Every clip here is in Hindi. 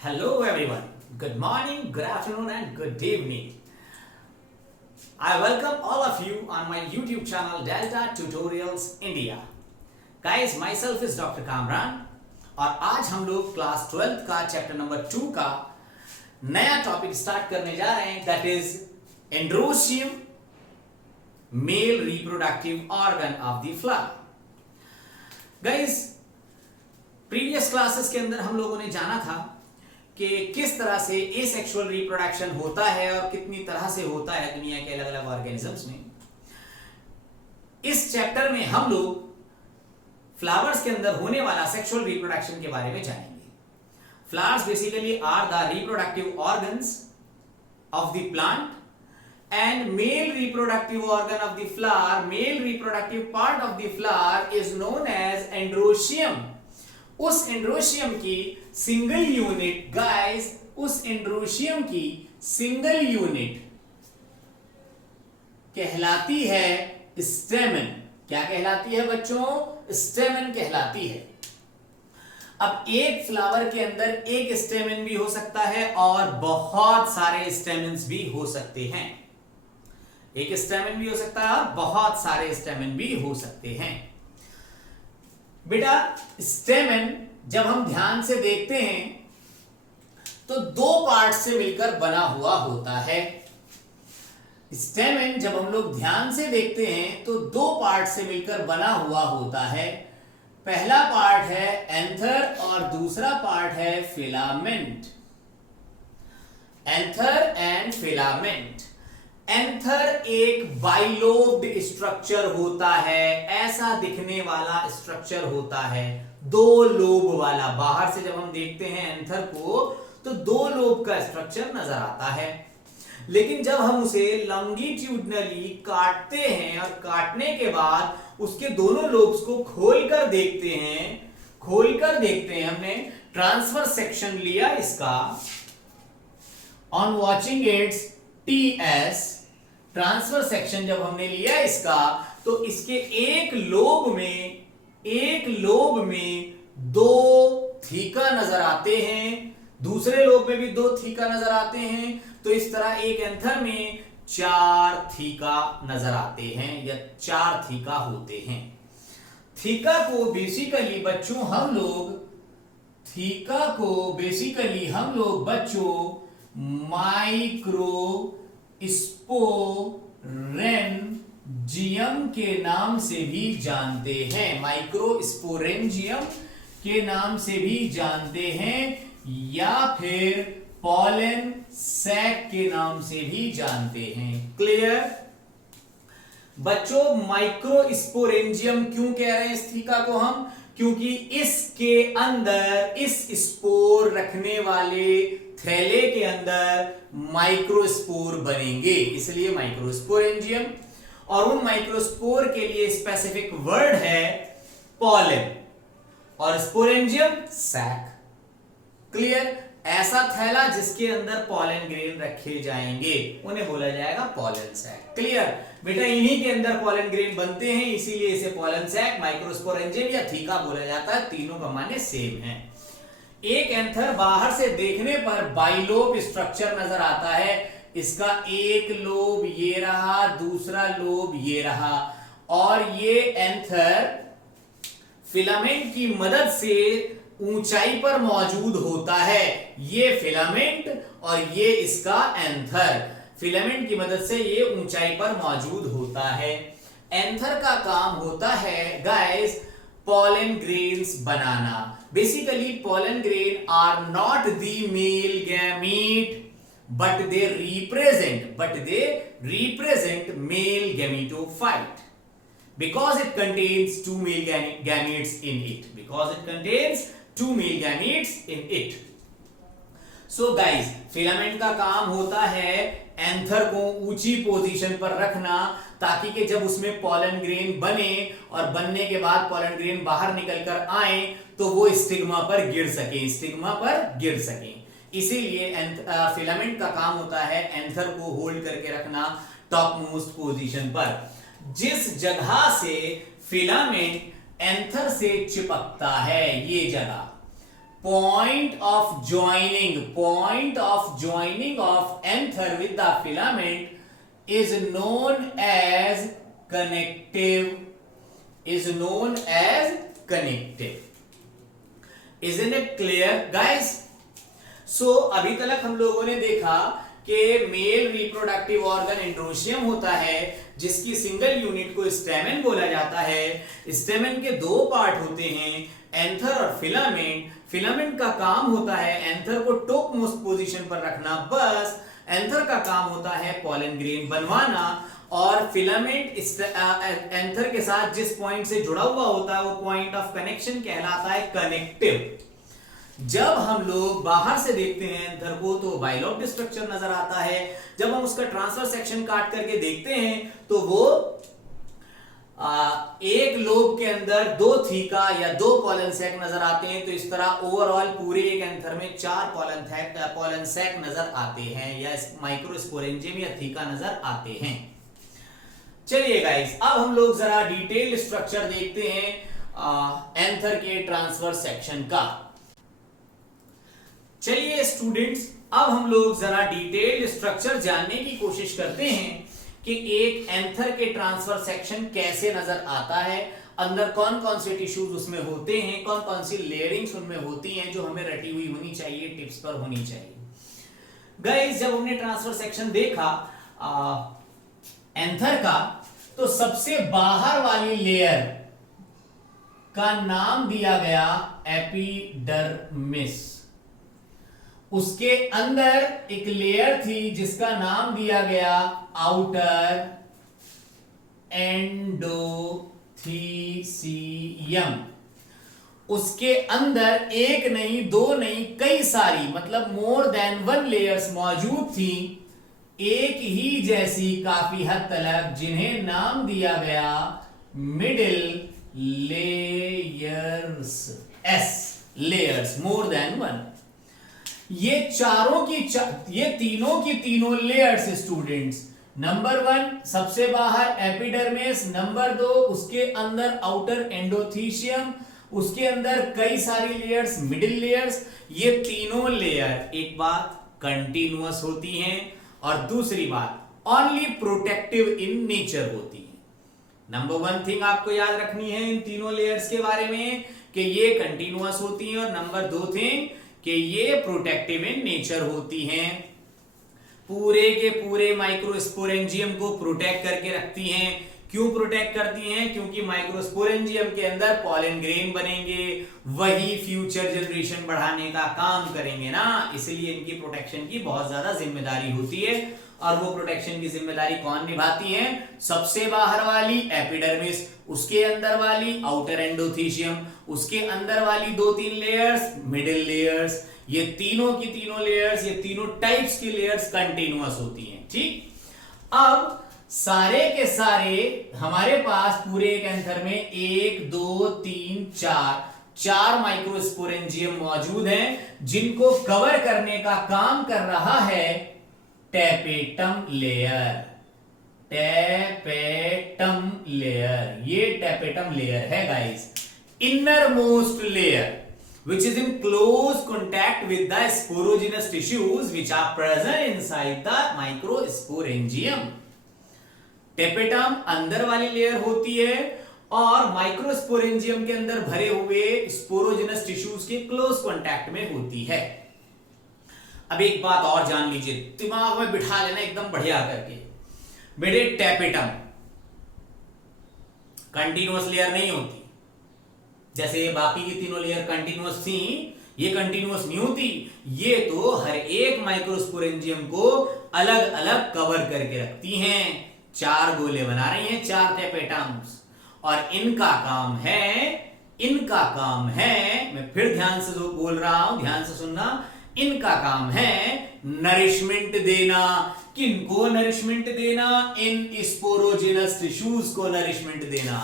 Hello everyone. Good morning, good afternoon and good evening. I welcome all of you on my YouTube channel Delta Tutorials India. Guys, myself is Dr. Kamran और आज हम लोग क्लास 12th का चैप्टर नंबर 2 का नया टॉपिक स्टार्ट करने जा रहे हैं that is androecium male reproductive organ of the flower. Guys, previous classes के अंदर हम लोगों ने जाना था कि किस तरह से एसेक्सुअल रिप्रोडक्शन होता है और कितनी तरह से होता है दुनिया के अलग अलग ऑर्गेनिजम्स में. इस चैप्टर में हम लोग फ्लावर्स के अंदर होने वाला सेक्सुअल रिप्रोडक्शन के बारे में जानेंगे. Flowers basically are the reproductive organs of the plant and male reproductive organ of the flower, male reproductive part of the flower is known as androecium. उस एंड्रोशियम की सिंगल यूनिट गाइस, उस एंड्रोशियम की सिंगल यूनिट कहलाती है स्टेमन. क्या कहलाती है बच्चों? स्टेमन कहलाती है. अब एक फ्लावर के अंदर एक स्टेमन भी हो सकता है और बहुत सारे स्टेमन्स भी हो सकते हैं. एक स्टेमन भी हो सकता है और बहुत सारे स्टेमन भी हो सकते हैं. बेटा, स्टेमन जब हम ध्यान से देखते हैं तो दो पार्ट से मिलकर बना हुआ होता है. स्टेमन जब हम लोग ध्यान से देखते हैं तो दो पार्ट से मिलकर बना हुआ होता है. पहला पार्ट है एंथर और दूसरा पार्ट है filament. Anther and filament. Anther एक बाइलोब्ड स्ट्रक्चर होता है. ऐसा दिखने वाला स्ट्रक्चर होता है, दो लोब वाला. बाहर से जब हम देखते हैं एंथर को तो दो लोब का स्ट्रक्चर नजर आता है. लेकिन जब हम उसे लॉन्गिट्यूडनली काटते हैं और काटने के बाद उसके दोनों लोब्स को खोलकर देखते हैं, हमने ट्रांसफर सेक्शन लिया इसका. On watching it's TS transfer section जब हमने लिया इसका तो इसके एक लोब में दो थीका नजर आते हैं, दूसरे लोब में भी दो थीका नजर आते हैं. तो इस तरह एक एंथर में चार थीका नजर आते हैं या चार थीका होते हैं. थीका को बेसिकली हम लोग बच्चों माइक्रो स्पोरेंजियम के नाम से भी जानते हैं. माइक्रोस्पोरेंजियम के नाम से भी जानते हैं या फिर पॉलन सैक के नाम से भी जानते हैं. क्लियर बच्चों? माइक्रोस्पोरेंजियम क्यों कह रहे हैं इस थीका को हम? क्योंकि इसके अंदर इस स्पोर रखने वाले थैले के अंदर माइक्रोस्पोर बनेंगे, इसलिए माइक्रोस्पोरेंजियम. और उन माइक्रोस्पोर के लिए स्पेसिफिक वर्ड है पॉलन और स्पोरेंजियम सैक. क्लियर? ऐसा थैला जिसके अंदर पॉलन ग्रेन रखे जाएंगे उन्हें बोला जाएगा पॉलन सैक. क्लियर बेटा? इन्हीं के अंदर पॉलन ग्रेन बनते हैं, इसीलिए इसे पॉलन सैक, माइक्रोस्पोरेंजियम या थीका बोला जाता है. तीनों का माने सेम है. एक एंथर बाहर से देखने पर बाइलोब स्ट्रक्चर नजर आता है. इसका एक लोब ये रहा, दूसरा लोब ये रहा और ये एंथर फिलामेंट की मदद से ऊंचाई पर मौजूद होता है. ये फिलामेंट और ये इसका एंथर, फिलामेंट की मदद से ये ऊंचाई पर मौजूद होता है. एंथर का काम होता है guys pollen grains banana. Basically pollen grain are not the male gamete but they represent male gametophyte because it contains two male gametes in it. So guys, filament का काम होता है एंथर को ऊंची पोजीशन पर रखना ताकि कि जब उसमें पॉलन ग्रेन बने और बनने के बाद पॉलन ग्रेन बाहर निकलकर आए तो वो स्टिग्मा पर गिर सके. इसीलिए फिलामेंट का काम होता है एंथर को होल्ड करके रखना टॉप मोस्ट पोजीशन पर. जिस जगह से फिलामेंट एंथर से चिपकता है, ये जगह point of joining of anther with the filament is known as connective. Isn't it clear guys? So अभी तक हम लोगों ने देखा कि मेल रिप्रोडक्टिव ऑर्गन एंड्रोशियम होता है जिसकी सिंगल यूनिट को स्टेमेन बोला जाता है। स्टेमेन के दो पार्ट होते हैं, एंथर और फिलामेंट। फिलामेंट का काम होता है एंथर को टॉप मोस्ट पोजीशन पर रखना, बस एंथर का काम होता है पॉलन ग्रेन बनवाना। और फिलामेंट एंथर के साथ जिस पॉइंट से जुड़ा हुआ होता है वो पॉइंट ऑफ कनेक्शन कहलाता है कनेक्टिव। जब हम लोग बाहर से देखते हैं एंथर को तो बाइलॉब्ड स्ट्रक्चर नजर आता है। जब हम उसका ट्रांसफर सेक्शन काट करके देखते हैं तो वो एक लोब के अंदर दो थीका या दो पॉलन सैक नजर आते हैं। तो इस तरह ओवरऑल पूरे एक एंथर में 4 पॉलन सैक नजर आते हैं या माइक्रोस्पोरेंजियम या थीका नजर आते हैं। चलिए गाइस, अब हम लोग जरा डिटेल स्ट्रक्चर देखते हैं एंथर के ट्रांसफर सेक्शन का। चलिए स्टूडेंट्स, अब हम लोग जरा डिटेल्ड स्ट्रक्चर जानने की कोशिश करते हैं कि एक एंथर के ट्रांसफर सेक्शन कैसे नजर आता है, अंदर कौन कौन से टिश्यूज उसमें होते हैं, कौन कौन सी लेयरिंग्स उनमें होती हैं जो हमें रटी हुई होनी चाहिए, टिप्स पर होनी चाहिए। गाइस, जब हमने ट्रांसफर सेक्शन देखा एंथर का, तो सबसे बाहर वाली लेयर का नाम दिया गया एपिडर्मिस। उसके अंदर एक लेयर थी जिसका नाम दिया गया आउटर एंडोथीसियम। उसके अंदर एक नहीं, दो नहीं, कई सारी मतलब मोर देन 1 लेयर्स मौजूद थी, एक ही जैसी काफी हद तक, जिन्हें नाम दिया गया middle layers, S layers, more than 1। ये तीनों की तीनों लेयर्स स्टूडेंट्स, नंबर 1 सबसे बाहर एपिडर्मिस, नंबर 2 उसके अंदर आउटर एंडोथीसियम, उसके अंदर कई सारी लेयर्स, मिडिल लेयर्स। ये तीनों लेयर एक बात कंटिन्यूअस होती हैं और दूसरी बात ओनली प्रोटेक्टिव इन नेचर होती है। नंबर 1 थिंग आपको याद रखनी है इन तीनों लेयर्स के बारे में कि ये कंटिन्यूअस होती हैं, और नंबर 2 थिंग कि ये प्रोटेक्टिव इन नेचर होती हैं, पूरे के पूरे माइक्रोस्पोरेंजियम को प्रोटेक्ट करके रखती हैं। क्यों प्रोटेक्ट करती हैं? क्योंकि माइक्रोस्पोरेंजियम के अंदर पॉलन ग्रेन बनेंगे, वही फ्यूचर जनरेशन बढ़ाने का काम करेंगे ना, इसलिए इनकी प्रोटेक्शन की बहुत ज्यादा जिम्मेदारी होती है। और वो प्रोटेक्शन की जिम्मेदारी कौन निभाती है? सबसे बाहर वाली एपिडर्मिस, उसके अंदर वाली आउटर एंडोथीसियम, उसके अंदर वाली 2-3 लेयर्स मिडिल लेयर्स। ये तीनों की तीनों लेयर्स, ये तीनों टाइप्स की लेयर्स कंटिन्यूअस होती हैं। ठीक, अब सारे के सारे हमारे पास पूरे एक एंथर में 1 2 3 4 माइक्रोस्पोरेंजियम मौजूद हैं, जिनको कवर करने का काम कर रहा है टेपेटम लेयर। टेपेटम लेयर, ये टेपेटम लेयर है guys, inner most layer which is in close contact with the sporogenous tissues which are present inside the microsporangium। Tapetum अंदर वाली लेयर होती है और माइक्रोस्पोरेंजियम के अंदर भरे हुए स्पोरोजेनस टिश्यूज के क्लोज कांटेक्ट में होती है। अब एक बात और जान लीजिए, दिमाग में बिठा लेना एकदम बढ़िया करके, बेटे टेपेटम कंटीन्यूअस लेयर नहीं होती। जैसे बाकी की तीनों लेयर कंटीन्यूअस थी, ये कंटीन्यूअस नहीं होती। ये तो हर एक माइक्रोस्पोरेंजियम को अलग अलग कवर करके रखती हैं। 4 गोले बना रही हैं, 4 टेपेटम्स, और इनका काम है, मैं फिर ध्यान से बोल रहा हूं, ध्यान से सुनना, इनका काम है नरिशमेंट देना। किनको नरिशमेंट देना? इन स्पोरोजेनस टिश्यूज को नरिशमेंट देना।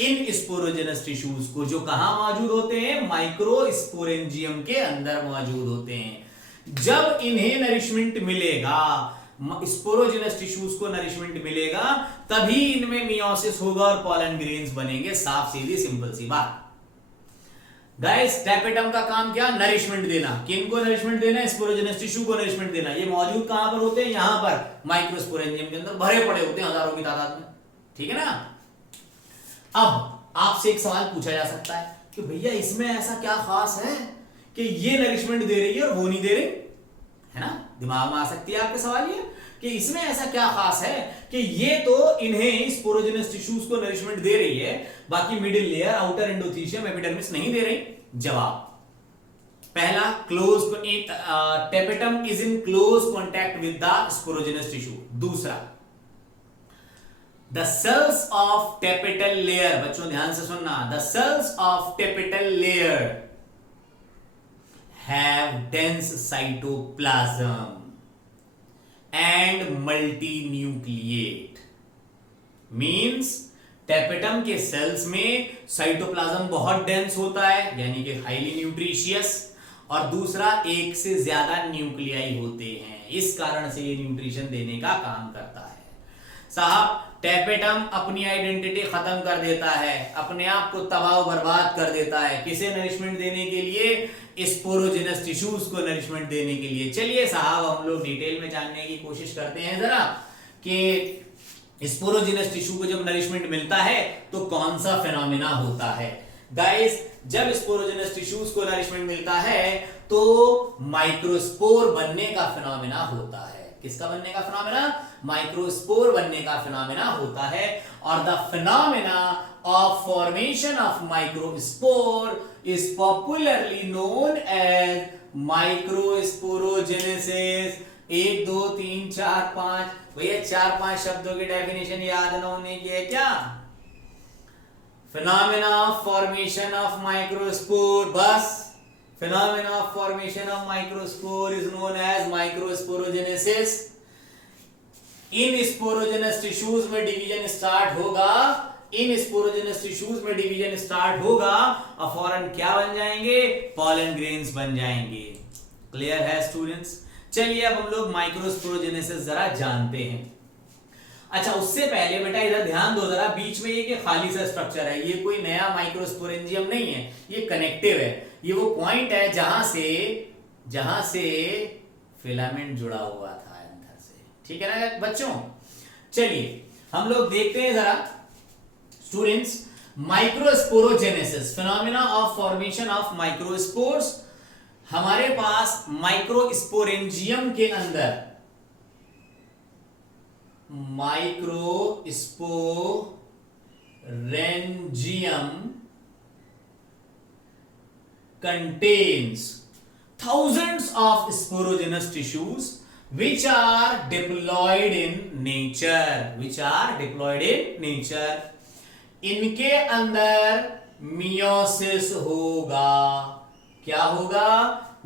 इन स्पोरोजेनस टिश्यूज को जो कहां मौजूद होते हैं? माइक्रोस्पोरेंजियम के अंदर मौजूद होते हैं। जब इन्हें नरिशमेंट मिलेगा, स्पोरोजेनस टिश्यूज को नरिशमेंट मिलेगा, तभी इनमें मियोसिस होगा और पॉलन ग्रेन्स बनेंगे। साफ सीधी सिंपल सी बात। गाइस टेपेटम का काम क्या, नरिशमेंट देना। किन को नरिशमेंट देना, स्पोरोजेनस टिश्यू को नरिशमेंट देना। ये मौजूद कहां पर होते हैं, यहां पर माइक्रोस्पोरेंजियम के अंदर भरे पड़े होते हैं हजारों की तादाद में, ठीक है ना। अब आपसे एक सवाल पूछा जा सकता है कि भैया इसमें ऐसा क्या खास है कि ये नरिशमेंट दे रही है और वो नहीं दे रही, है ना। दिमाग में आ सकती है आपके सवाल ये कि इसमें ऐसा क्या खास है कि ये तो इन्हें स्पोरोजेनस टिश्यूज को नरिशमेंट दे रही है, बाकी middle layer, outer endothecium, epidermis नहीं दे रही। जवाब पहला, close tapetum is in close contact with the sporogenous tissue. दूसरा, the cells of tapetal layer, बच्चों ध्यान से सुनना, the cells of tapetal layer have dense cytoplasm and multinucleate. Means tapetum के सेल्स में साइटोप्लाज्म बहुत डेंस होता है, यानी कि हाईली न्यूट्रिशियस, और दूसरा एक से ज्यादा न्यूक्लियाई होते हैं, इस कारण से ये न्यूट्रिशन देने का काम करता है। साहब टेपेटम अपनी आइडेंटिटी खत्म कर देता है, अपने आप को तबाह बर्बाद कर देता है, किसे नरिशमेंट देने के लिए, स्पोरोजेनस टिश्यूज को नरिशमेंट देने के लिए। चलिए साहब हम लोग डिटेल में जानने की कोशिश करते हैं जरा कि स्पोरोजेनस टिश्यू को जब नरिशमेंट मिलता है तो कौन सा फिनोमिना होता है। गाइस जब स्पोरोजेनस टिश्यूज को नरिशमेंट मिलता है तो माइक्रोस्पोर बनने का फिनोमिना होता है। किसका बनने का फिनोमिना, माइक्रोस्पोर बनने का फिनोमिना होता है। और the phenomena of formation of microspore is popularly known as microsporogenesis. 1 2 3 4 5, भैया 4-5 शब्दों की डेफिनेशन याद न होने की है क्या। Phenomena of formation of microspore, बस phenomena of formation of microspore is known as microsporogenesis। In sporogenous tissues में डिवीजन स्टार्ट होगा, इन स्पोरोजेनस टिश्यूज में डिवीजन स्टार्ट होगा और फौरन क्या बन जाएंगे, पॉलन ग्रेन्स बन जाएंगे। क्लियर है स्टूडेंट्स। चलिए अब हम लोग माइक्रोस्पोरोजेनेसिस जरा जानते हैं। अच्छा उससे पहले बेटा इधर ध्यान दो जरा, बीच में ये कि खाली सा स्ट्रक्चर है, ये कोई नया माइक्रोस्पोरेंजियम नहीं है, ये कनेक्टिव है। ये वो पॉइंट है जहां से फिलामेंट जुड़ा हुआ था अंदर से, ठीक है ना बच्चों। चलिए हम लोग देखते हैं जरा students, microsporogenesis, phenomena of formation of microspores. हमारे पास माइक्रोस्पोरेंजियम के अंदर microsporangium contains thousands of sporogenous tissues which are diploid in nature, इनके अंदर मियोसिस होगा। क्या होगा,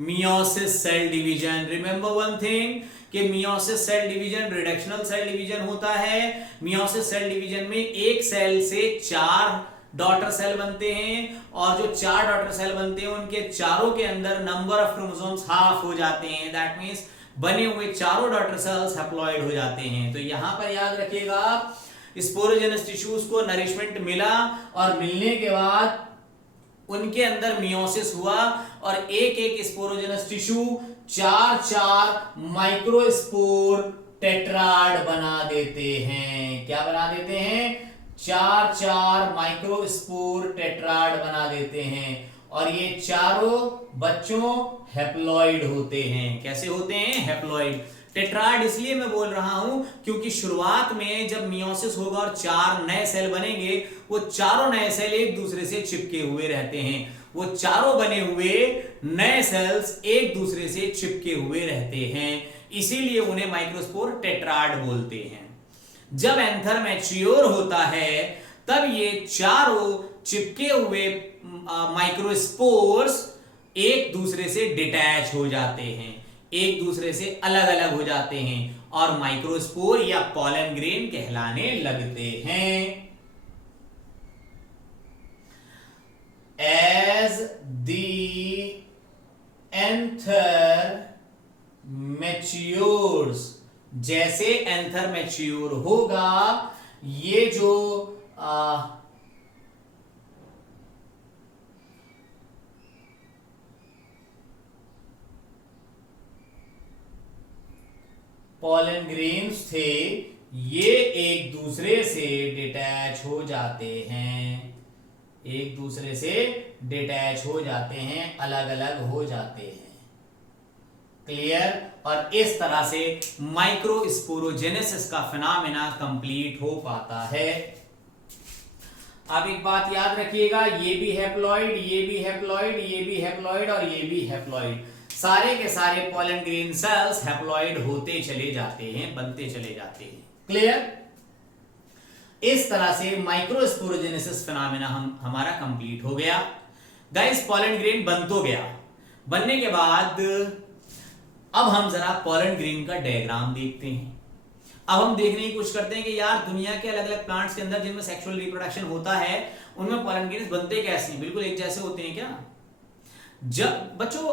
meiosis cell division. Remember one thing कि meiosis cell division reductional cell division होता है। मियोसिस सेल डिवीजन में एक सेल से 4 डॉटर सेल बनते हैं, और जो 4 डॉटर सेल बनते हैं उनके चारों के अंदर नंबर ऑफ क्रोमोसोम्स हाफ हो जाते हैं। दैट मींस बने हुए चारों डॉटर सेल्स हैप्लॉइड हो जाते हैं। तो यहां पर याद रखिएगा, स्पोरोजेनस टिश्यूज को नरिशमेंट मिला और मिलने के बाद उनके अंदर मियोसिस हुआ और एक एक स्पोरोजेनस टिश्यू 4-4 माइक्रोस्पोर टेट्राड बना देते हैं। क्या बना देते हैं, 4-4 माइक्रोस्पोर टेट्राड बना देते हैं। और ये चारों बच्चों हैप्लॉइड होते हैं। कैसे होते हैं, हैप्लॉइड। टेट्राड इसलिए मैं बोल रहा हूं क्योंकि शुरुआत में जब मियोसिस होगा और 4 नए सेल बनेंगे, वो चारों नए सेल एक दूसरे से चिपके हुए रहते हैं। वो चारों बने हुए नए सेल्स एक दूसरे से चिपके हुए रहते हैं, इसीलिए उन्हें माइक्रोस्पोर टेट्राड बोलते हैं। जब एंथर मैच्योर होता है तब ये चारों चिपके हुए माइक्रोस्पोर्स एक दूसरे से डिटैच हो जाते हैं, एक दूसरे से अलग अलग हो जाते हैं और माइक्रोस्पोर या पॉलन ग्रेन कहलाने लगते हैं। As the anther matures, जैसे एंथर मैच्योर होगा, ये जो पॉलन ग्रेन्स थे ये एक दूसरे से डिटैच हो जाते हैं, एक दूसरे से डिटैच हो जाते हैं, अलग अलग हो जाते हैं। क्लियर? और इस तरह से माइक्रोस्पोरोजेनेसिस का फिनोमेना कंप्लीट हो पाता है। अब एक बात याद रखिएगा, ये भी हैप्लॉइड, ये भी हैप्लॉइड, ये भी हैप्लॉइड और ये भी हैप्लॉइड, सारे के सारे पॉलन ग्रेन सेल्स हैप्लॉइड होते चले जाते हैं, बनते चले जाते हैं। क्लियर? इस तरह से माइक्रोस्पोरोजेनेसिस फिनोमेना हमारा कंप्लीट हो गया। गाइस पॉलन ग्रेन बन तो गया, बनने के बाद अब हम जरा पॉलन ग्रेन का डायग्राम देखते हैं। अब हम देखने की कोशिश करते हैं कि यार दुनिया के अलग अलग प्लांट्स के अंदर जिनमें सेक्सुअल रिप्रोडक्शन होता है उनमें पॉलन ग्रेन्स बनते कैसे हैं, बिल्कुल एक जैसे होते हैं क्या? जब बच्चों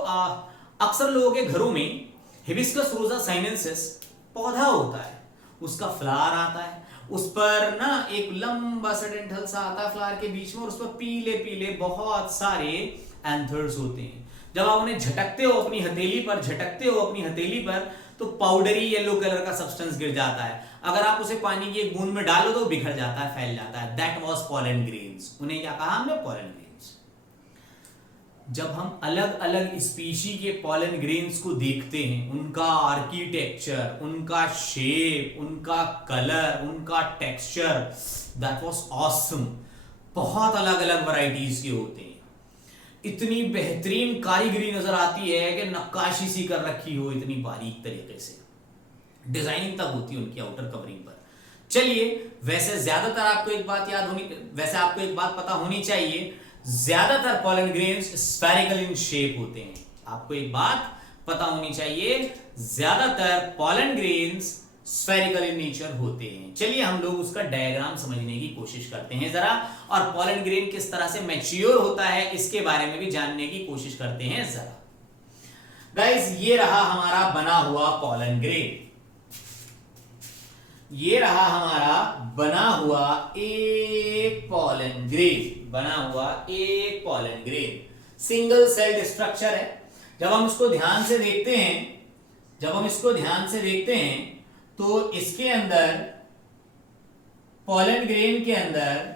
अक्सर लोगों के घरों में हिबिस्कस रोजा साइनेंसिस पौधा होता है, उसका फ्लावर आता है, उस पर ना एक लंबा सा डंठल सा आता है फ्लावर के बीच में, और उस पर पीले पीले बहुत सारे एंथर्स होते हैं। जब आप उन्हें झटकते हो अपनी हथेली पर, झटकते हो अपनी हथेली पर, तो पाउडरी येलो कलर का सब्सटेंस गिर जाता है। अगर आप उसे पानी की एक बूंद में डालो तो बिखर जाता है, फैल जाता है। That was pollen grains. उन्हें क्या कहा हमने? Pollen grains. जब हम अलग अलग स्पीशी के पॉलन ग्रेन्स को देखते हैं, उनका आर्किटेक्चर, उनका शेप, उनका कलर, उनका टेक्सचर, दैट वाज ऑसम। बहुत अलग अलग वैरायटीज के होते हैं, इतनी बेहतरीन कारीगरी नजर आती है कि नक्काशी सी कर रखी हो, इतनी बारीक तरीके से डिजाइनिंग तक होती है उनकी आउटर कवरिंग पर। चलिए, वैसे ज्यादातर आपको एक बात वैसे आपको एक बात पता होनी चाहिए, ज्यादातर pollen grains spherical in shape होते हैं। आपको एक बात पता होनी चाहिए, ज्यादातर pollen grains spherical in nature होते हैं। चलिए हम लोग उसका डायग्राम समझने की कोशिश करते हैं जरा, और पॉलन ग्रेन किस तरह से मैच्योर होता है इसके बारे में भी जानने की कोशिश करते हैं जरा। गाइस, ये रहा हमारा बना हुआ पॉलन ग्रेन, ये रहा हमारा बना हुआ एक पॉलन ग्रेन, बना हुआ एक pollen grain, single celled structure है। जब हम इसको ध्यान से देखते हैं, जब हम इसको ध्यान से देखते हैं तो इसके अंदर, पॉलन ग्रेन के अंदर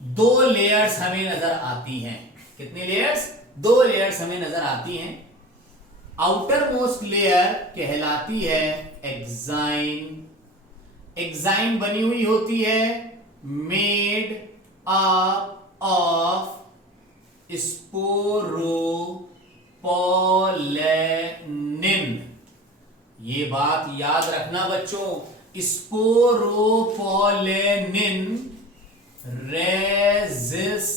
2 लेयर्स हमें नजर आती हैं। कितनी लेयर्स? 2 लेयर्स हमें नजर आती हैं। आउटर मोस्ट लेयर कहलाती है एक्साइन। एक्साइन बनी हुई होती है मेड अप ऑफ स्पोरोपोलेनिन। ये बात याद रखना बच्चों, स्पोरोपोलेनिन रेजिस्टेंट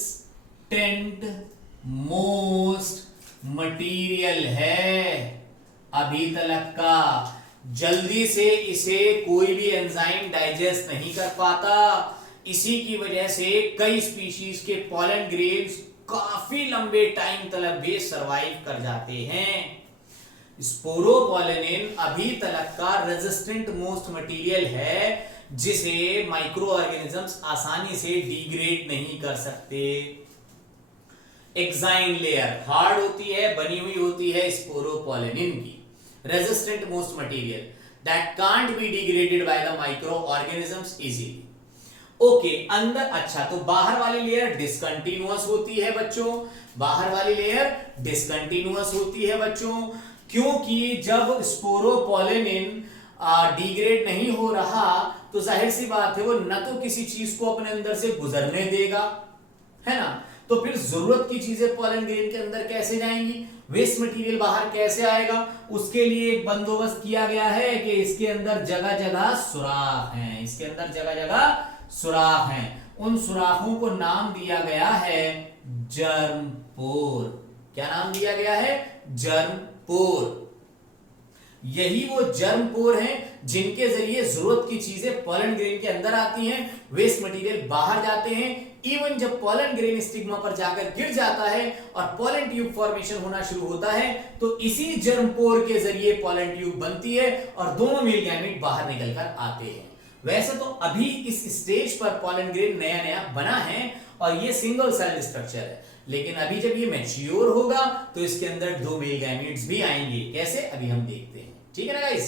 मोस्ट मटीरियल है अभी तक का। जल्दी से इसे कोई भी एंजाइम डाइजेस्ट नहीं कर पाता। इसी की वजह से कई स्पीशीज के पॉलन ग्रेन्स काफी लंबे टाइम तक भी सरवाइव कर जाते हैं। स्पोरोपोलेनिन अभी तक का रेजिस्टेंट मोस्ट मटेरियल है जिसे माइक्रो ऑर्गेनिजम्स आसानी से डिग्रेड नहीं कर सकते। एक्साइन लेयर हार्ड होती है, बनी हुई होती है स्पोरोपोलेनिन की, resistant most material that can't be degraded by the micro organisms easily. Okay, अंदर अच्छा, तो बाहर वाली लेयर डिसकंटिन्यूअस होती है बच्चों, बाहर वाली लेयर डिसकंटिन्यूअस होती है बच्चों, क्योंकि जब स्पोरोपोलेनिन डिग्रेड नहीं हो रहा तो जाहिर सी बात है वो न तो किसी चीज को अपने अंदर से गुजरने देगा, है ना, तो फिर जरूरत की चीजें पॉलन ग्रेन के अंदर कैसे जाएंगी, वेस्ट मटेरियल बाहर कैसे आएगा। उसके लिए एक बंदोबस्त किया गया है कि इसके अंदर जगह जगह सुराख हैं, इसके अंदर जगह जगह सुराख हैं। उन सुराखों को नाम दिया गया है जर्म पोर। क्या नाम दिया गया है? जर्म पोर। यही वो जर्म पोर हैं जिनके जरिए जरूरत की चीजें पॉलन ग्रेन के अंदर आती हैं, वेस्ट मटेरियल बाहर जाते हैं। इवन जब पॉलन ग्रेन स्टिग्मा पर जाकर गिर जाता है और पॉलन ट्यूब फॉर्मेशन होना शुरू होता है तो इसी जर्म पोर के जरिए पॉलन ट्यूब बनती है और दोनों मेल गैमेट बाहर निकलकर आते हैं। वैसे तो अभी इस स्टेज पर पॉलन ग्रेन नया नया बना है और ये सिंगल सेल स्ट्रक्चर है, लेकिन अभी जब ये मैच्योर होगा तो इसके अंदर 2 मेल गैमेट्स भी आएंगे। कैसे? अभी हम देखते हैं। ठीक है ना गाइस।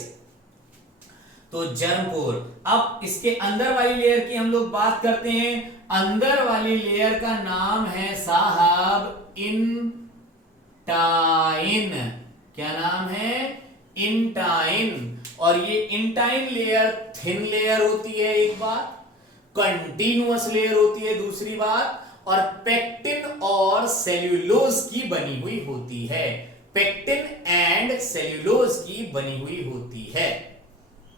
तो जर्म पोर। अब इसके अंदर वाली लेयर की हम लोग बात करते हैं। अंदर वाली लेयर का नाम है साहब इंटाइन। क्या नाम है? इंटाइन। और ये इंटाइन लेयर थिन लेयर होती है एक बात, कंटीन्यूअस लेयर होती है दूसरी बात, और पेक्टिन और सेल्यूलोज की बनी हुई होती है। पेक्टिन एंड सेल्यूलोज की बनी हुई होती है।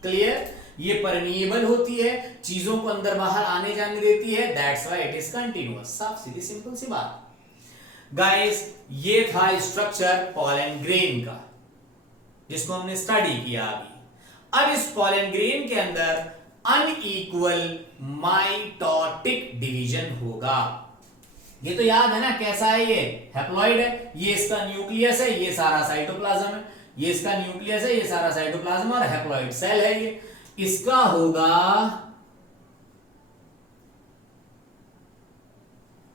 क्लियर? ये परमिएबल होती है, चीजों को अंदर बाहर आने जाने देती है, that's why it is continuous. साफ सीधी सिंपल सी बात। गाइस, ये था स्ट्रक्चर पॉलन ग्रेन का, जिसको हमने स्टडी किया अभी। अब इस पॉलन ग्रेन के अंदर अनइक्वल माइटोटिक डिवीजन होगा। ये तो याद है ना कैसा है? ये हैप्लॉइड है, ये इसका न्यूक्लियस है, ये सारा साइटोप्लाज्म है, ये इसका न्यूक्लियस है, ये सारा साइटोप्लाज्म और हैप्लॉइड सेल है। ये इसका होगा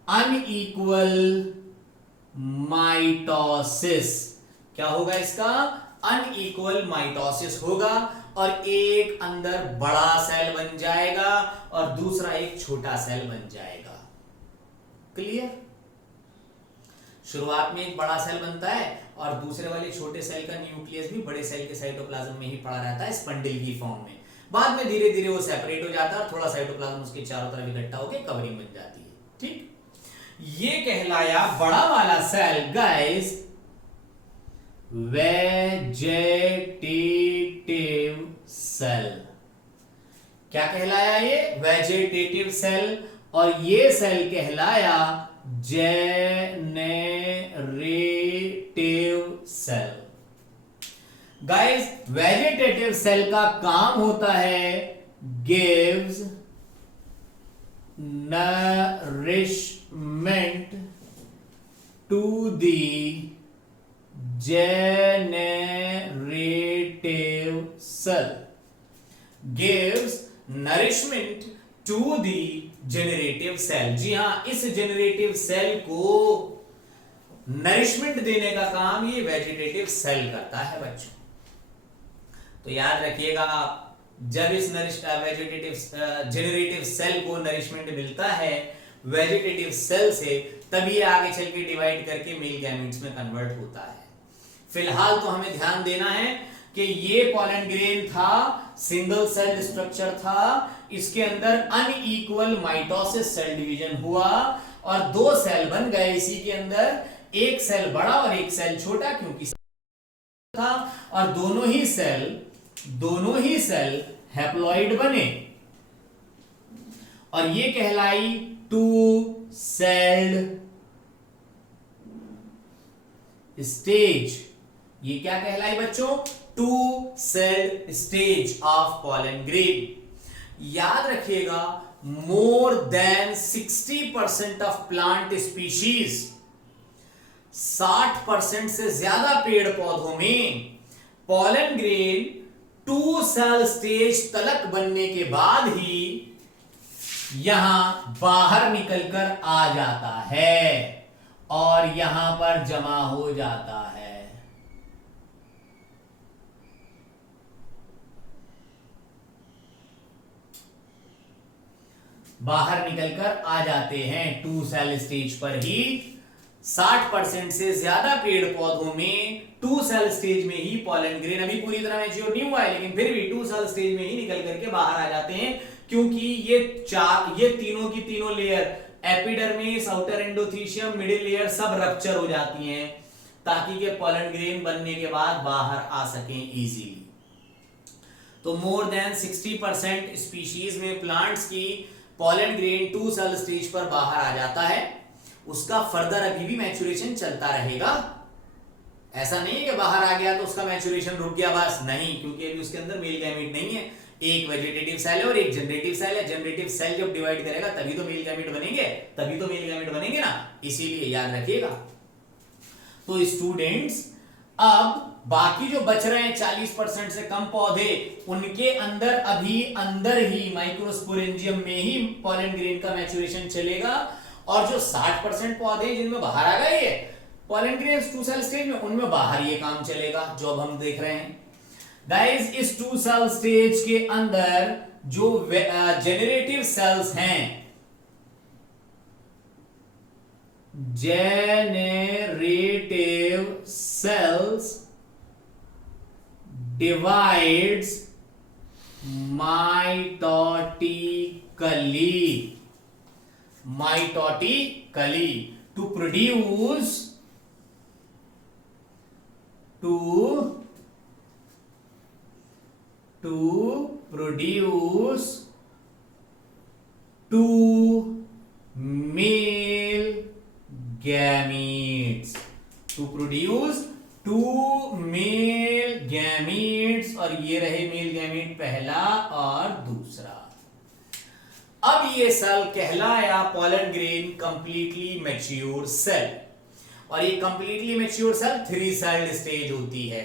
अनइक्वल माइटोसिस। क्या होगा इसका? अनइक्वल माइटोसिस होगा, और एक अंदर बड़ा सेल बन जाएगा और दूसरा एक छोटा सेल बन जाएगा। क्लियर? शुरुआत में एक बड़ा सेल बनता है और दूसरे वाले छोटे सेल का न्यूक्लियस भी बड़े सेल के साइटोप्लाज्म में ही पड़ा रहता है स्पंडिल की फॉर्म में। बाद में धीरे धीरे वो सेपरेट हो जाता है और थोड़ा साइटोप्लाज्म उसके चारों तरफ इकट्ठा होकर कवरिंग बन जाती है। ठीक, ये कहलाया बड़ा वाला सेल गाइस वेजेटेटिव सेल। क्या कहलाया ये? Vegetative cell. और ये सेल कहलाया generative cell. Guys, vegetative cell का काम होता है gives nourishment to the generative cell. Gives nourishment to the generative cell. जी हां, इस जेनरेटिव सेल को नरिशमेंट देने का काम ये वेजिटेटिव सेल करता है बच्चों। तो याद रखिएगा आप, जब इस वेजिटेटिव जेनरेटिव सेल को नरिशमेंट मिलता है वेजिटेटिव सेल से, तभी ये आगे चल के डिवाइड करके मेल गैमेट्स में कन्वर्ट होता है। फिलहाल तो हमें ध्यान देना है कि ये पॉलन ग्रेन था, सिंगल सेल स्ट्रक्चर था, इसके अंदर अनइक्वल माइटोसिस सेल डिवीजन हुआ और दो सेल बन गए इसी के अंदर, एक सेल बड़ा और एक सेल छोटा, क्योंकि था, और दोनों ही सेल हैप्लॉइड बने और ये कहलाई टू सेल्ड स्टेज। ये क्या कहलाई बच्चों? Two celled stage of pollen grain. याद रखिएगा, more than 60% of plant species, 60% से ज्यादा पेड़ पौधों में pollen grain two cell stage तलक बनने के बाद ही यहां बाहर निकलकर आ जाता है और यहां पर जमा हो जाता है। बाहर निकलकर आ जाते हैं टू सेल स्टेज पर ही। 60% से ज्यादा पेड़ पौधों में टू सेल स्टेज में ही पॉलन ग्रेन, अभी पूरी तरह मैच्योर नहीं हुआ है लेकिन फिर भी टू सेल स्टेज में ही निकल करके बाहर आ जाते हैं, क्योंकि ये तीनों की तीनों layer, epidermis, outer endothecium, middle layer सब रप्चर हो जाती हैं ताकि के पॉलन ग्रेन बनने के बाद बाहर आ सकें इजीली। तो मोर देन 60% स्पीशीज में प्लांट्स की pollen grain two cell stage पर बाहर आ जाता है। उसका फर्दर अभी भी मैच्योरेशन चलता रहेगा, ऐसा नहीं है कि बाहर आ गया तो उसका मैच्योरेशन रुक गया बस, नहीं, क्योंकि अभी उसके अंदर मेल गैमेट नहीं है। एक वेजिटेटिव सेल है और एक जनरेटिव सेल है। जनरेटिव सेल जब डिवाइड करेगा तभी तो मेल गैमेट बनेंगे, ना, इसीलिए याद रखिएगा। तो स्टूडेंट्स, अब बाकी जो बच रहे हैं 40% से कम पौधे, उनके अंदर अभी अंदर ही माइक्रोस्पोरेंजियम में ही पॉलन ग्रेन का मैच्योरेशन चलेगा, और जो 60% पौधे जिनमें बाहर आ गए pollen grain two cell stage में, उनमें बाहर ये काम चलेगा जो अब हम देख रहे हैं। गाइस इस 2 सेल स्टेज के अंदर जो जेनरेटिव सेल्स हैं, generative cells divides mitotically to produce two male gametes, और ये रहे मेल गैमीट पहला और दूसरा। अब ये सेल कहलाया pollen grain completely mature cell, और ये completely mature cell 3 celled stage होती है।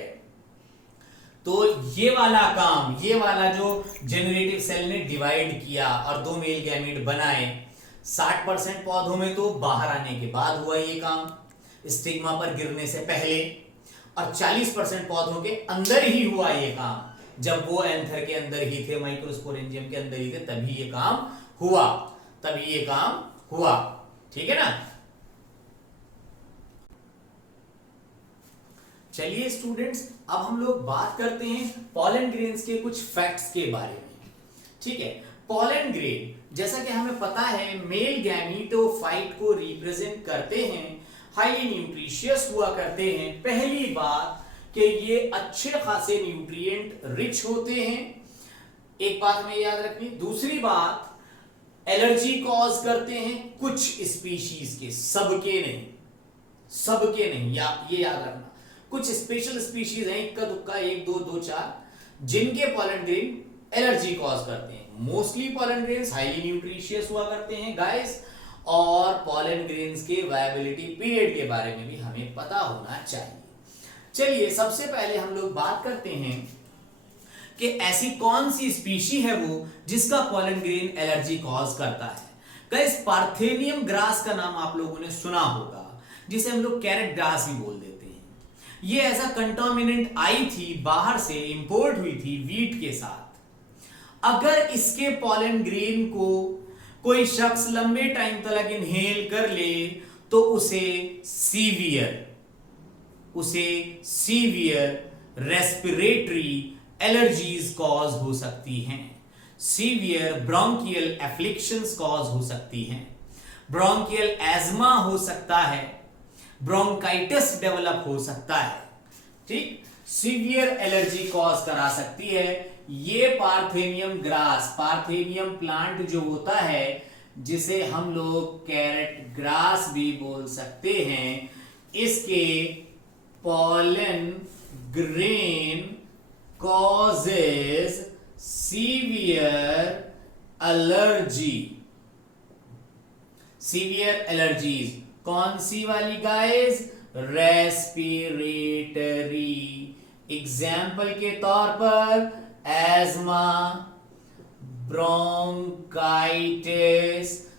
तो ये वाला काम, ये वाला जो जेनरेटिव सेल ने डिवाइड किया और 2 मेल गैमीट बनाए, 60% पौधों में तो बाहर आने के बाद हुआ ये काम, स्टिग्मा पर गिरने से पहले, और 40% पौधों के अंदर ही हुआ ये काम, जब वो एंथर के अंदर ही थे, माइक्रोस्पोरेंजियम के अंदर ही थे, तभी ये काम हुआ। ठीक है ना। चलिए स्टूडेंट्स, अब हम लोग बात करते हैं पॉलन ग्रेन्स के कुछ फैक्ट्स के बारे में। ठीक है, पॉलन ग्रेन जैसा कि हमें पता है मेल गैमीटोफाइट को रिप्रेजेंट करते हैं, हाईली न्यूट्रिशियस हुआ करते हैं। पहली बात कि ये अच्छे खासे न्यूट्रिएंट रिच होते हैं, एक बात हमें याद रखनी। दूसरी बात, एलर्जी कॉज करते हैं कुछ स्पीशीज के, सबके नहीं, ये याद रखना। कुछ स्पेशल स्पीशीज हैं, इक्का दुक्का 1 2 2 4, जिनके पॉलन ग्रेन एलर्जी कॉज करते हैं। Mostly pollen grains highly nutritious हुआ करते हैं गाइस, और पॉलन ग्रेन्स के वायबिलिटी पीरियड के बारे में भी हमें पता होना चाहिए। चलिए सबसे पहले हम लोग बात करते हैं कि ऐसी कौन सी स्पीशी है वो जिसका पॉलन ग्रेन एलर्जी कॉज करता है। गाइस पार्थेनियम ग्रास का नाम आप लोगों ने सुना होगा, जिसे हम लोग कैरेट ग्रास भी बोल देते हैं। ये ऐसा कंटामिनेंट आई थी, बाहर से इंपोर्ट हुई थी वीट के साथ। अगर इसके पॉलन ग्रेन को कोई शख्स लंबे टाइम तक इनहेल कर ले तो उसे सीवियर रेस्पिरेटरी एलर्जीज कॉज हो सकती हैं, सीवियर ब्रोंकियल एफ्लिक्शंस कॉज हो सकती हैं, ब्रोंकियल एज्मा हो सकता है, ब्रोंकाइटिस डेवलप हो सकता है। ठीक, सीवियर एलर्जी कॉज करा सकती है। ये पार्थेनियम ग्रास, पार्थेनियम प्लांट जो होता है, जिसे हम लोग कैरेट ग्रास भी बोल सकते हैं, इसके pollen grain causes severe allergies। कौन सी वाली गाइस? रेस्पिरेटरी। एग्जाम्पल के तौर पर एस्मा, ब्रोंकाइटिस,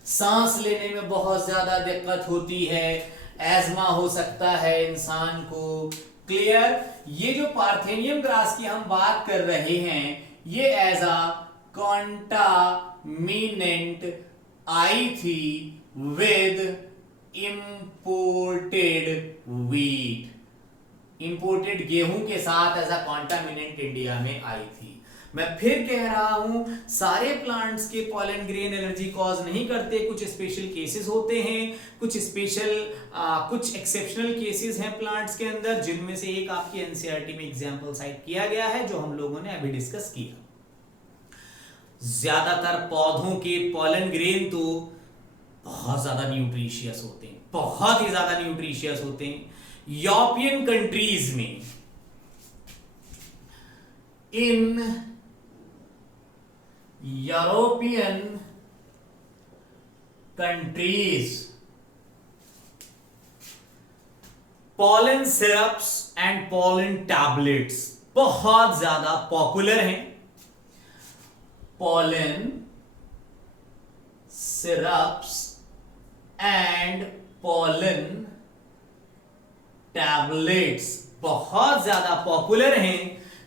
सांस लेने में बहुत ज्यादा दिक्कत होती है, एस्मा हो सकता है इंसान को। क्लियर? ये जो पार्थेनियम ग्रास की हम बात कर रहे हैं, ये एज अ कॉन्टामिनेंट आई थी विद इंपोर्टेड वीट, इंपोर्टेड गेहूं के साथ एज अ कॉन्टामिनेंट इंडिया में आई थी। मैं फिर कह रहा हूं, सारे प्लांट्स के पॉलन ग्रेन एलर्जी कॉज नहीं करते, कुछ स्पेशल केसेस होते हैं, कुछ एक्सेप्शनल केसेस हैं प्लांट्स के अंदर, जिनमें से एक आपकी एनसीईआरटी में एग्जांपल साइट किया गया है, जो हम लोगों ने अभी डिस्कस किया। ज्यादातर पौधों के पॉलन ग्रेन तो बहुत ज्यादा न्यूट्रिशियस होते हैं, बहुत ही ज्यादा न्यूट्रिशियस होते हैं। यूरोपियन कंट्रीज में, in European countries pollen syrups and pollen tablets बहुत ज्यादा पॉपुलर हैं। Pollen syrups and pollen tablets बहुत ज्यादा पॉपुलर हैं,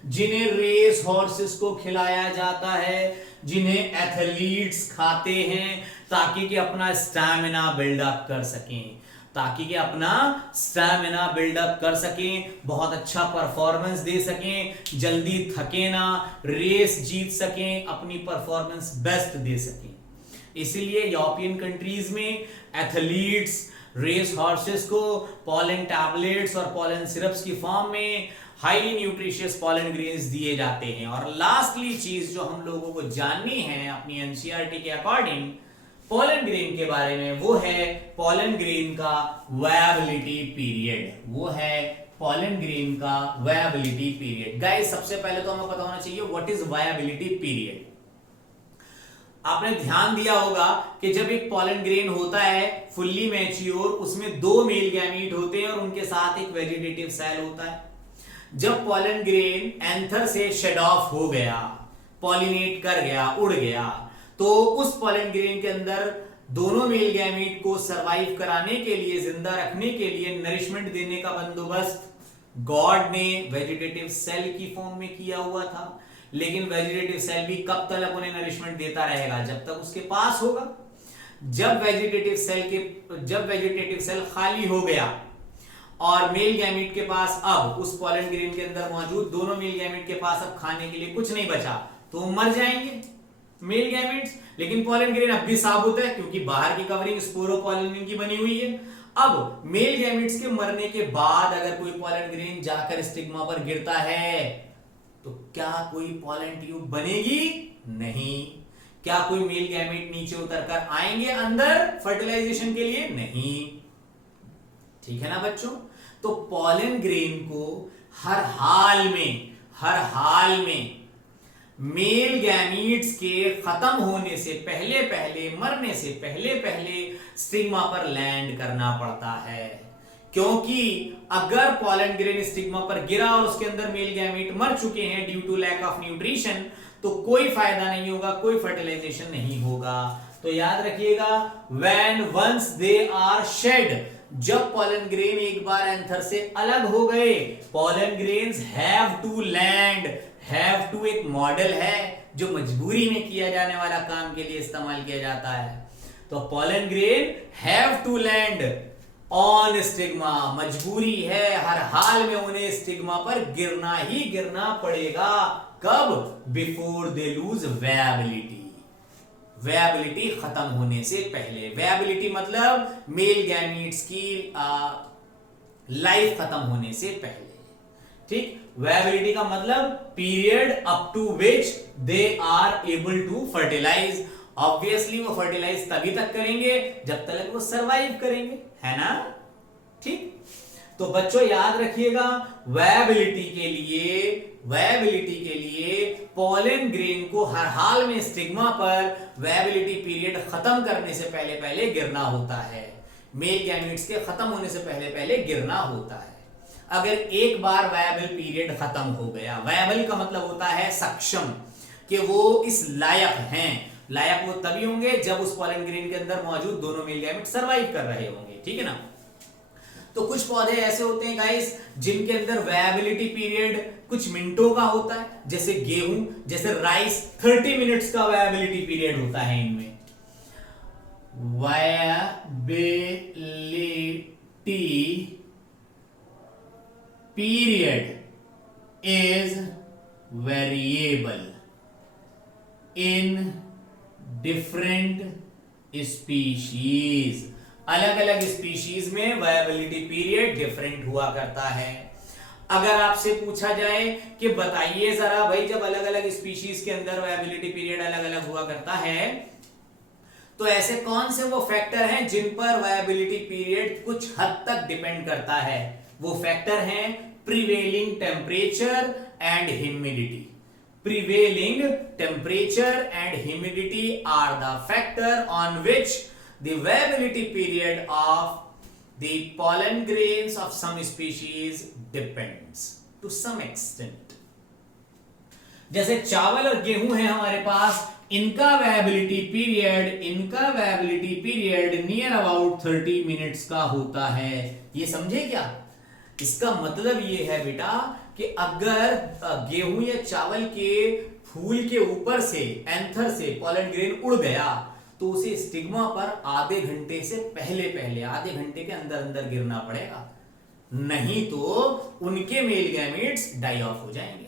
जिन्हें रेस हॉर्सेस को खिलाया जाता है, जिन्हें एथलीट्स खाते हैं ताकि कि अपना स्टैमिना बिल्डअप कर सकें, ताकि कि अपना स्टैमिना बिल्डअप कर सकें, बहुत अच्छा परफॉर्मेंस दे सकें, जल्दी थके ना, रेस जीत सकें, अपनी परफॉर्मेंस बेस्ट दे सकें। इसीलिए यूरोपियन कंट्रीज में एथलीट्स रेस हॉर्सेस को पॉलन टैबलेट्स और पॉलन सिरप्स की फॉर्म में हाईली न्यूट्रिशियस पॉलन ग्रेन्स दिए जाते हैं। और लास्टली चीज जो हम लोगों को जाननी है अपनी एनसीईआरटी के अकॉर्डिंग पॉलन ग्रेन के बारे में, वो है पॉलन ग्रेन का वायबिलिटी पीरियड। वो है पॉलन ग्रेन का वायबिलिटी पीरियड। गाइस, सबसे पहले तो हमें पता होना चाहिए व्हाट इज वायबिलिटी पीरियड। आपने ध्यान दिया होगा कि जब एक पॉलन ग्रेन होता है फुल्ली मैच्योर, उसमें 2 मेल गैमीट होते हैं और उनके साथ एक वेजिटेटिव सेल होता है। जब पॉलन ग्रेन एंथर से शेड ऑफ हो गया, पॉलिनेट कर गया, उड़ गया, तो उस पॉलन ग्रेन के अंदर दोनों मेल गैमीट को सरवाइव कराने के लिए, जिंदा रखने के लिए, नरिशमेंट देने का बंदोबस्त गॉड ने वेजिटेटिव सेल की फॉर्म में किया हुआ था। लेकिन वेजिटेटिव सेल भी कब तक उन्हें नरिशमेंट देता रहेगा? जब तक उसके पास होगा। जब वेजिटेटिव सेल खाली हो गया और मेल गैमीट के पास अब उस पॉलन ग्रेन के अंदर मौजूद दोनों मेल गैमीट के पास अब खाने के लिए कुछ नहीं बचा, तो मर जाएंगे मेल गैमीट्स। लेकिन पॉलन ग्रेन अब भी साबुत है क्योंकि बाहर की कवरिंग स्पोरोपॉलिन की बनी हुई है। अब मेल गैमीट्स के मरने के बाद अगर कोई पॉलन ग्रेन जाकर स्टिग्मा पर गिरता है तो क्या कोई पॉलन ट्यूब बनेगी? नहीं। क्या कोई मेल गैमीट नीचे उतरकर आएंगे अंदर फर्टिलाइजेशन के लिए? नहीं। ठीक है ना बच्चों? तो पॉलन ग्रेन को हर हाल में मेल गैमीट्स के खत्म होने से पहले मरने से पहले स्टिग्मा पर लैंड करना पड़ता है। क्योंकि अगर पॉलन ग्रेन स्टिग्मा पर गिरा और उसके अंदर मेल गैमीट मर चुके हैं due to lack of nutrition, तो कोई फायदा नहीं होगा, कोई फर्टिलाइजेशन नहीं होगा। तो याद रखिएगा, when once they are shed, जब पॉलन ग्रेन एक बार एंथर से अलग हो गए, pollen grains have to land. Have to एक मॉडल है जो मजबूरी में किया जाने वाला काम के लिए इस्तेमाल किया जाता है। तो pollen grain have to land on stigma, मजबूरी है, हर हाल में उन्हें स्टिग्मा पर गिरना ही गिरना पड़ेगा। कब? Before they lose viability. Viability खत्म होने से पहले। वेबिलिटी मतलब मेल गैमीट्स की लाइफ खत्म होने से पहले। ठीक? वेबिलिटी का मतलब period up to which they are able to fertilize. Obviously वो फर्टिलाइज तभी तक करेंगे जब तक वो सरवाइव करेंगे, है ना? ठीक? तो बच्चों याद रखिएगा, वेबिलिटी के लिए पॉलन ग्रेन को हर हाल में स्टिग्मा पर वेबिलिटी पीरियड खत्म करने से पहले गिरना होता है। मेल गैमीट्स के खत्म होने से पहले गिरना होता है। अगर एक बार वायबल पीरियड खत्म हो गया, वायबल का मतलब होता है सक्षम, कि वो इस लायक हैं। लायक वो तभी होंगे जब उस पॉलन ग्रेन के अंदर मौजूद दोनों मेल गैमेट सरवाइव कर रहे होंगे। ठीक है ना? तो कुछ पौधे ऐसे होते हैं गाइस जिनके अंदर वायबिलिटी पीरियड कुछ मिनटों का होता है, जैसे गेहूं, जैसे राइस 30 मिनट्स का वायबिलिटी पीरियड होता है इनमें। Viability period is variable in different species. अलग अलग स्पीशीज में वायबिलिटी पीरियड डिफरेंट हुआ करता है। अगर आपसे पूछा जाए कि बताइए जरा भाई, जब अलग अलग स्पीशीज के अंदर वायबिलिटी पीरियड अलग अलग हुआ करता है, तो ऐसे कौन से वो फैक्टर हैं जिन पर वायबिलिटी पीरियड कुछ हद तक डिपेंड करता है? वो फैक्टर हैं prevailing temperature and humidity. Prevailing temperature and humidity are the factor on which the viability period of the pollen grains of some species depends to some extent. जैसे चावल और गेहूं है हमारे पास, इनका viability period near about 30 minutes का होता है। ये समझे क्या? इसका मतलब ये है बेटा कि अगर गेहूं या चावल के फूल के ऊपर से एंथर से पॉलन ग्रेन उड़ गया तो उसे स्टिग्मा पर आधे घंटे से पहले आधे घंटे के अंदर अंदर गिरना पड़ेगा, नहीं तो उनके मेल गैमेट्स डाई ऑफ हो जाएंगे।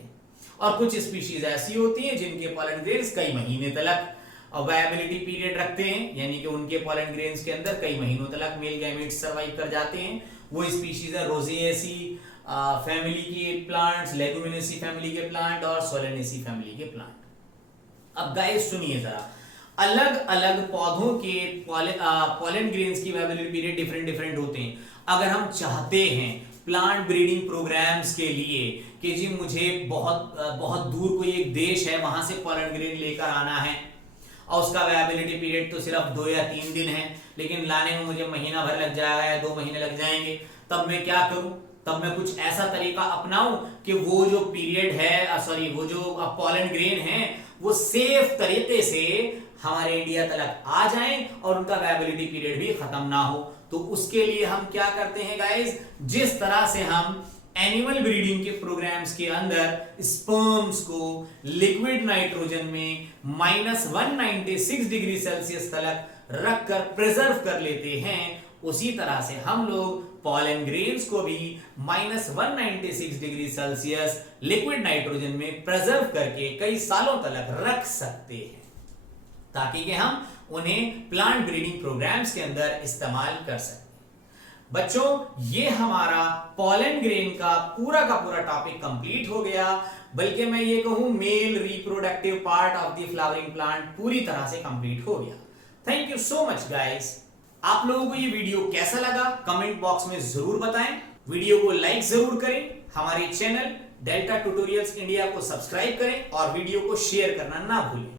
और कुछ स्पीशीज ऐसी होती हैं जिनके पॉलन ग्रेन्स कई महीने तक वायबिलिटी पीरियड रखते हैं, यानी कि उनके पॉलन ग्रेन्स के अंदर कई महीनों तक मेल गैमेट्स सर्वाइव कर जाते हैं। वो स्पीशीज है रोजेएसी फैमिली के प्लांट्स, लेगुमिनेसी फैमिली के प्लांट और सोलेनेसी फैमिली के प्लांट। अब गाइस सुनिए जरा, अलग अलग पौधों के पॉलन ग्रेन्स की वायबिलिटी पीरियड डिफरेंट होते हैं। अगर हम चाहते हैं प्लांट ब्रीडिंग प्रोग्राम्स के लिए कि जी मुझे बहुत दूर कोई एक देश है वहां से पॉलन ग्रेन लेकर आना है और उसका वायबिलिटी पीरियड तो सिर्फ 2 या 3 दिन है, लेकिन लाने में मुझे महीना भर लग जाएगा या 2 महीने लग जाएंगे, तब मैं क्या करूं? तब मैं कुछ ऐसा तरीका अपनाऊं कि वो जो पीरियड है वो जो पॉलन ग्रेन है वो सेफ तरीके से हमारे इंडिया तक आ जाएं और उनका वायबिलिटी पीरियड भी खत्म ना हो। तो उसके लिए हम क्या करते हैं गाइस, जिस तरह से हम एनिमल ब्रीडिंग के प्रोग्राम्स के अंदर स्पर्म्स को लिक्विड नाइट्रोजन में -196 डिग्री सेल्सियस तक रखकर प्रिजर्व कर लेते हैं, उसी तरह से हम लोग पॉलन ग्रेन्स को भी -196 डिग्री सेल्सियस लिक्विड नाइट्रोजन में प्रिजर्व करके कई सालों तक रख सकते हैं, ताकि कि हम उन्हें प्लांट ब्रीडिंग प्रोग्राम्स के अंदर इस्तेमाल कर सकें। बच्चों, ये हमारा पॉलन ग्रेन का पूरा टॉपिक कंप्लीट हो गया, बल्कि मैं ये कहूं male reproductive part of the flowering plant पूरी तरह से कंप्लीट हो गया। Thank you so much guys. आप लोगों को ये वीडियो कैसा लगा कमेंट बॉक्स में जरूर बताएं। वीडियो को लाइक जरूर करें, हमारे चैनल डेल्टा ट्यूटोरियल्स इंडिया को सब्सक्राइब करें और वीडियो को शेयर करना ना भूलें।